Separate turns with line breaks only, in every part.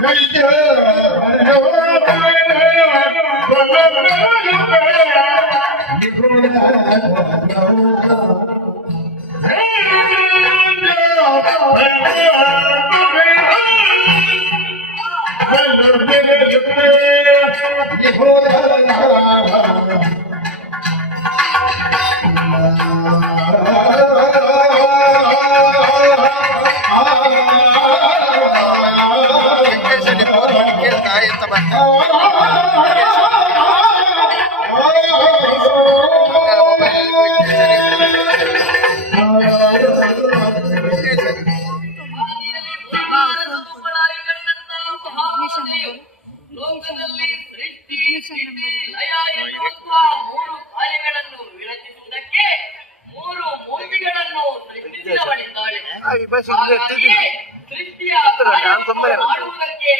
Oh, ಅಂತ ಬರ್ತೇವೆ
ಲೋಕದಲ್ಲಿ ಸೃಷ್ಟಿ ಲಯ ಸೃಷ್ಟಿಯ ಮಾಡುವುದಕ್ಕೆ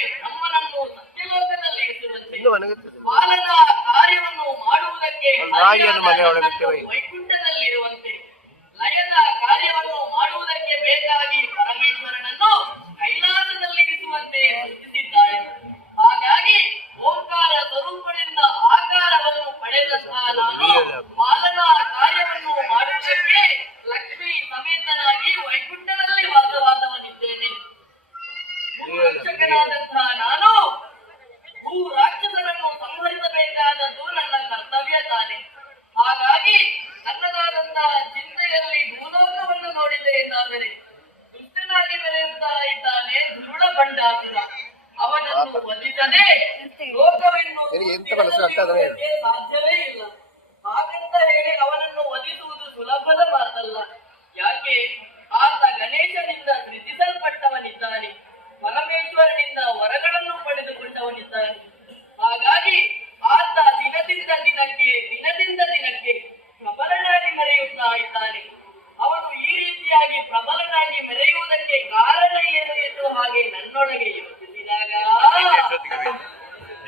ಒಣಗುತ್ತದೆ ಕಾರ್ಯವನ್ನು ಮಾಡುವುದಕ್ಕೆ ಮನೆ ಒಳಗೆ ಅವನನ್ನು ಒಲಿಸದೆ ಲೋಕವನ್ನು ಸಾಧ್ಯವೇ ಇಲ್ಲ. ಹಾಗಂತ ಹೇಳಿ ಅವನನ್ನು ಒಲಿಸುವುದು ಸುಲಭದ ಮಾತ್ರ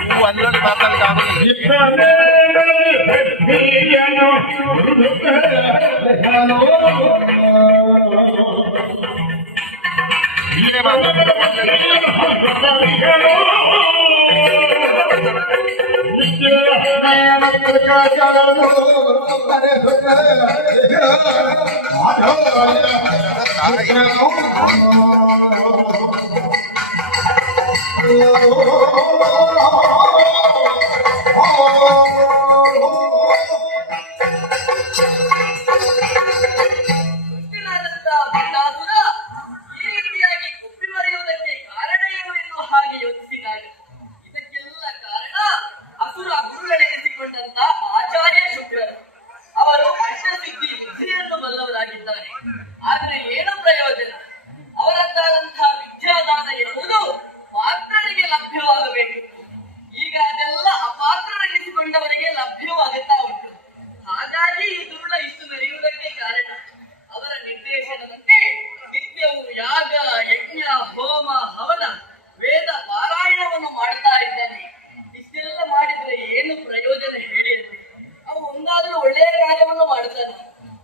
నువ్వు అల్లుడు మాటలు కాదు వీరే
మాట్లాడు Oh,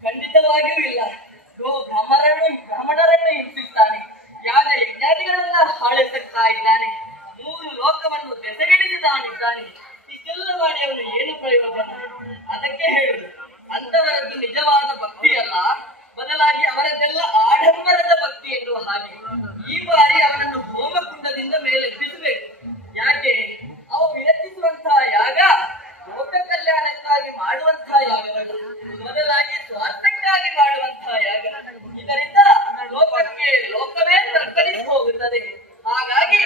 ಖಂಡಿತವಾಗಿಯೂ ಇಲ್ಲ.
ಗೋ ಭ್ರಮರನ್ನು ಭ್ರಮಣರನ್ನು ಹಿಂಸಿಸ್ತಾನೆ. ಯಾವ ಯಜ್ಞಾದಿಗಳನ್ನ ಹಾಳೆಸುತ್ತಾ ಇದ್ದಾನೆ. ಮೂರು ಲೋಕವನ್ನು ದೆಸೆಗೆಡಿಸಿದ್ದಾನಿದ್ದಾನೆ ಇದೆಲ್ಲ ಮಾಡಿ ಅವನು ಏನು ಪ್ರಯೋಗ ಅದಕ್ಕೆ ಹೇಳುದು ಅಂತವರದ್ದು ನಿಜವಾದ ಭಕ್ತಿ ಅಲ್ಲ ಬದಲಾಗಿ ಅವರದ್ದೆಲ್ಲ ಆಡಂಬರದ ಭಕ್ತಿ ಎನ್ನುವ ಹಾಗೆ. ಈ ಬಾರಿ ಅವನನ್ನು ಇದರಿಂದ ಲೋಕಕ್ಕೆ ಲೋಕವೇ ತತ್ತರಿಸಿ ಹೋಗುತ್ತದೆ ಹಾಗಾಗಿ